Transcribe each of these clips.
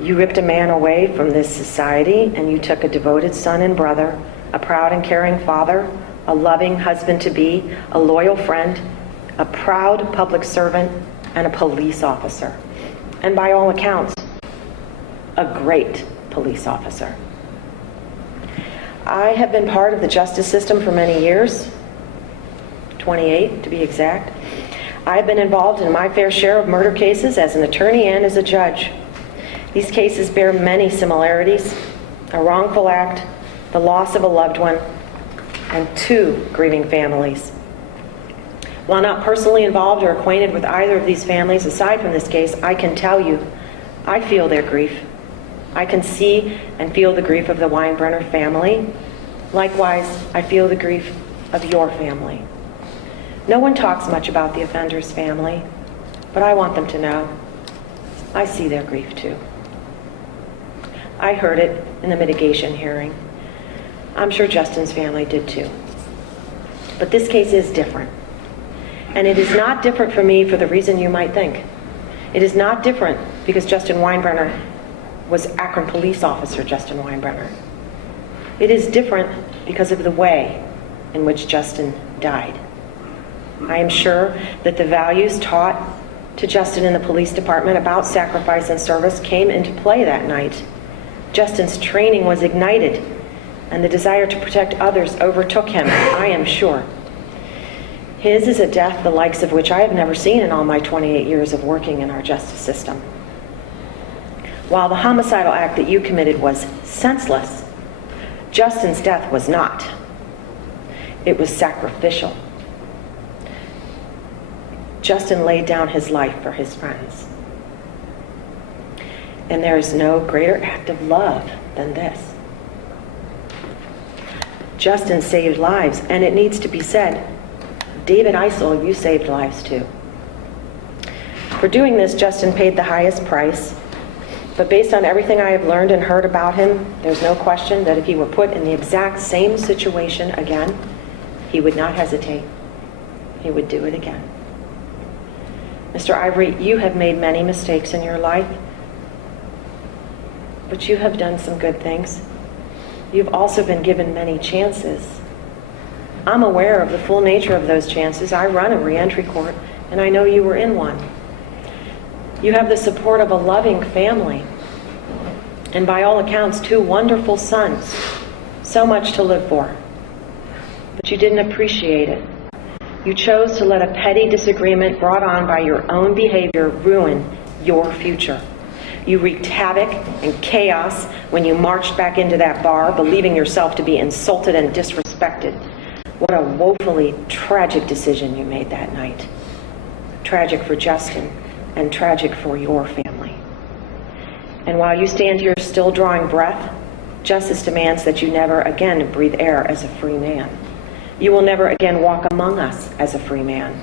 You ripped a man away from this society, and you took a devoted son and brother, a proud and caring father, a loving husband-to-be, a loyal friend, a proud public servant, and a police officer. And by all accounts, a great police officer. I have been part of the justice system for many years, 28 to be exact. I have been involved in my fair share of murder cases as an attorney and as a judge. These cases bear many similarities: a wrongful act, the loss of a loved one, and 2 grieving families. While not personally involved or acquainted with either of these families aside from this case, I can tell you, I feel their grief. I can see and feel the grief of the Weinbrenner family. Likewise, I feel the grief of your family. No one talks much about the offender's family, but I want them to know I see their grief too. I heard it in the mitigation hearing. I'm sure Justin's family did too. But this case is different. And it is not different for me for the reason you might think. It is not different because Justin Weinbrenner was Akron police officer Justin Weinbrenner. It is different because of the way in which Justin died. I am sure that the values taught to Justin in the police department about sacrifice and service came into play that night. Justin's training was ignited, and the desire to protect others overtook him, I am sure. His is a death the likes of which I have never seen in all my 28 years of working in our justice system. While the homicidal act that you committed was senseless, Justin's death was not. It was sacrificial. Justin laid down his life for his friends. And there is no greater act of love than this. Justin saved lives, and it needs to be said, David Eisel, you saved lives too. For doing this, Justin paid the highest price, but based on everything I have learned and heard about him, there's no question that if he were put in the exact same situation again, he would not hesitate. He would do it again. Mr. Ivery, you have made many mistakes in your life, but you have done some good things. You've also been given many chances. I'm aware of the full nature of those chances. I run a reentry court, and I know you were in one. You have the support of a loving family, and by all accounts, 2 wonderful sons. So much to live for. But you didn't appreciate it. You chose to let a petty disagreement brought on by your own behavior ruin your future. You wreaked havoc and chaos when you marched back into that bar, believing yourself to be insulted and disrespected. What a woefully tragic decision you made that night. Tragic for Justin and tragic for your family. And while you stand here still drawing breath, justice demands that you never again breathe air as a free man. You will never again walk among us as a free man.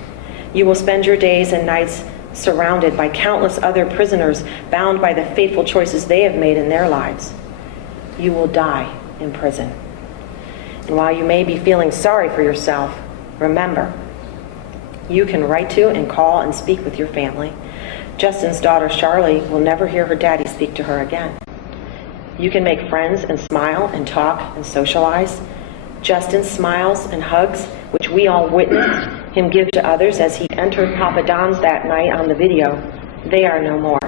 You will spend your days and nights surrounded by countless other prisoners bound by the fateful choices they have made in their lives. You will die in prison. And while you may be feeling sorry for yourself, remember, you can write to and call and speak with your family. Justin's daughter, Charlie, will never hear her daddy speak to her again. You can make friends and smile and talk and socialize. Justin's smiles and hugs, which we all witnessed him give to others as he entered Papa Don's that night on the video, they are no more.